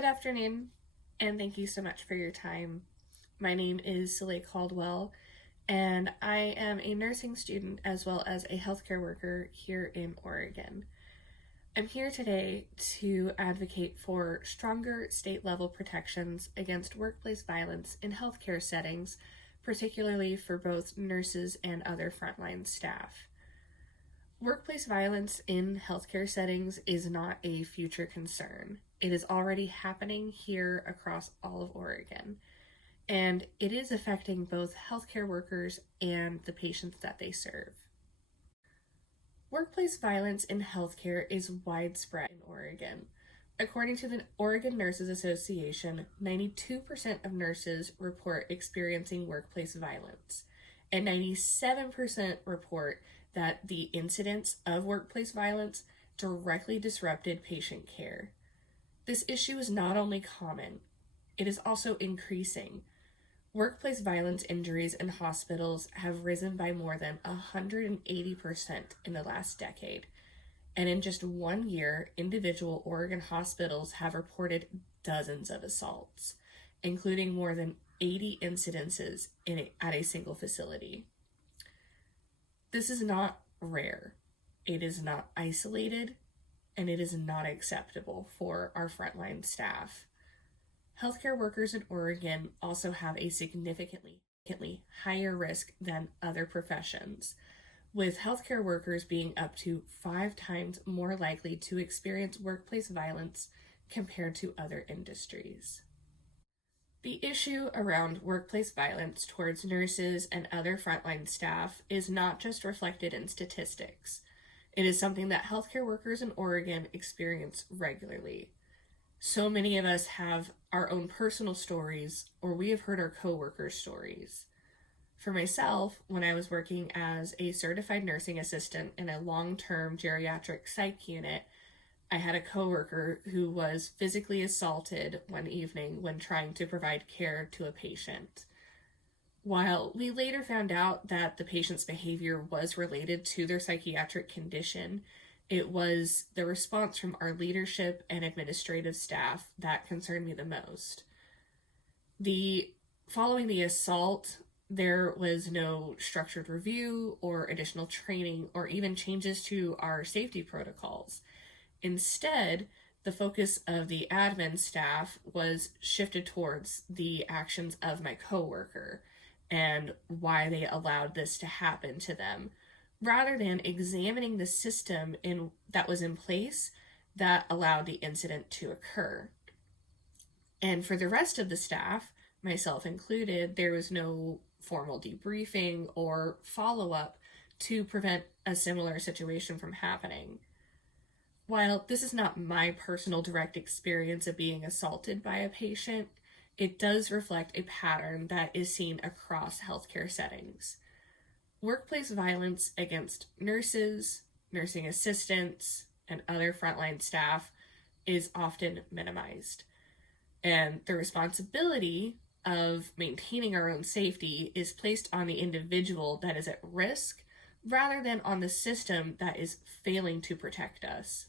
Good afternoon, and thank you so much for your time. My name is Soleil Caldwell, and I am a nursing student as well as a healthcare worker here in Oregon. I'm here today to advocate for stronger state-level protections against workplace violence in healthcare settings, particularly for both nurses and other frontline staff. Workplace violence in healthcare settings is not a future concern. It is already happening here across all of Oregon, and it is affecting both healthcare workers and the patients that they serve. Workplace violence in healthcare is widespread in Oregon. According to the Oregon Nurses Association, 92% of nurses report experiencing workplace violence, and 97% report that the incidence of workplace violence directly disrupted patient care. This issue is not only common, it is also increasing. Workplace violence injuries in hospitals have risen by more than 180% in the last decade. And in just 1 year, individual Oregon hospitals have reported dozens of assaults, including more than 80 incidences at a single facility. This is not rare, it is not isolated, and it is not acceptable for our frontline staff. Healthcare workers in Oregon also have a significantly higher risk than other professions, with healthcare workers being up to 5 times more likely to experience workplace violence compared to other industries. The issue around workplace violence towards nurses and other frontline staff is not just reflected in statistics. It is something that healthcare workers in Oregon experience regularly. So many of us have our own personal stories, or we have heard our coworkers' stories. For myself, when I was working as a certified nursing assistant in a long-term geriatric psych unit, I had a coworker who was physically assaulted one evening when trying to provide care to a patient. While we later found out that the patient's behavior was related to their psychiatric condition, it was the response from our leadership and administrative staff that concerned me the most. Following the assault, there was no structured review or additional training or even changes to our safety protocols. Instead, the focus of the admin staff was shifted towards the actions of my coworker and why they allowed this to happen to them, rather than examining the system that was in place that allowed the incident to occur. And for the rest of the staff, myself included, there was no formal debriefing or follow-up to prevent a similar situation from happening. While this is not my personal direct experience of being assaulted by a patient, it does reflect a pattern that is seen across healthcare settings. Workplace violence against nurses, nursing assistants, and other frontline staff is often minimized. And the responsibility of maintaining our own safety is placed on the individual that is at risk rather than on the system that is failing to protect us.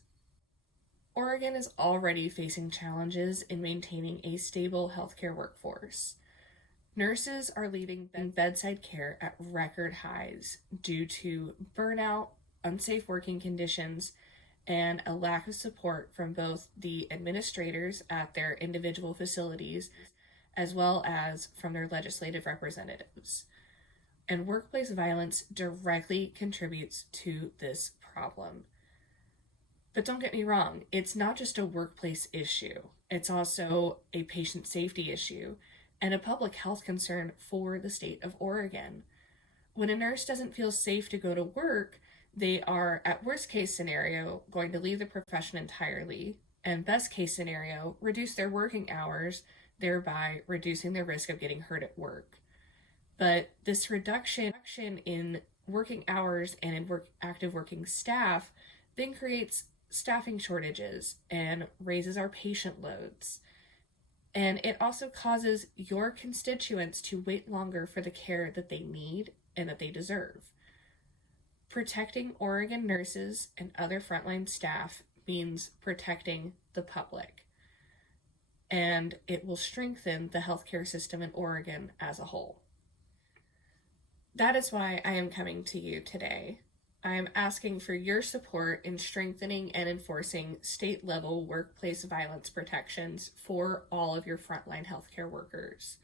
Oregon is already facing challenges in maintaining a stable healthcare workforce. Nurses are leaving bedside care at record highs due to burnout, unsafe working conditions, and a lack of support from both the administrators at their individual facilities as well as from their legislative representatives. And workplace violence directly contributes to this problem. But don't get me wrong, it's not just a workplace issue. It's also a patient safety issue and a public health concern for the state of Oregon. When a nurse doesn't feel safe to go to work, they are, at worst case scenario, going to leave the profession entirely, and best case scenario, reduce their working hours, thereby reducing the risk of getting hurt at work. But this reduction in working hours and in active working staff then creates staffing shortages and raises our patient loads. And it also causes your constituents to wait longer for the care that they need and that they deserve. Protecting Oregon nurses and other frontline staff means protecting the public. and it will strengthen the healthcare system in Oregon as a whole. That is why I am coming to you today. I am asking for your support in strengthening and enforcing state-level workplace violence protections for all of your frontline healthcare workers.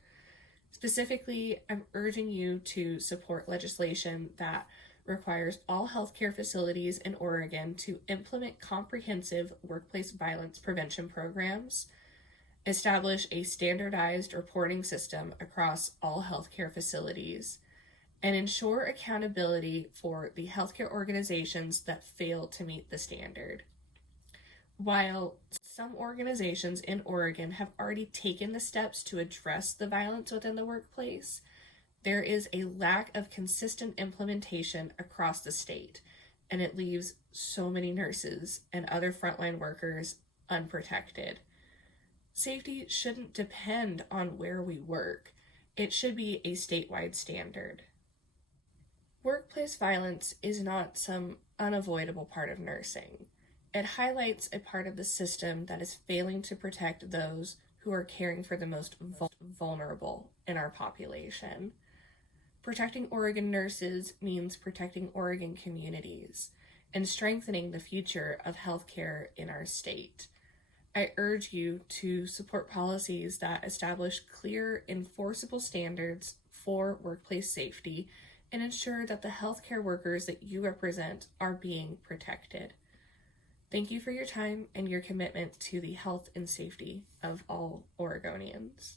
Specifically, I'm urging you to support legislation that requires all healthcare facilities in Oregon to implement comprehensive workplace violence prevention programs, establish a standardized reporting system across all healthcare facilities, and ensure accountability for the healthcare organizations that fail to meet the standard. While some organizations in Oregon have already taken the steps to address the violence within the workplace, there is a lack of consistent implementation across the state, and it leaves so many nurses and other frontline workers unprotected. Safety shouldn't depend on where we work. It should be a statewide standard. Workplace violence is not some unavoidable part of nursing. It highlights a part of the system that is failing to protect those who are caring for the most vulnerable in our population. Protecting Oregon nurses means protecting Oregon communities and strengthening the future of healthcare in our state. I urge you to support policies that establish clear, enforceable standards for workplace safety and ensure that the healthcare workers that you represent are being protected. Thank you for your time and your commitment to the health and safety of all Oregonians.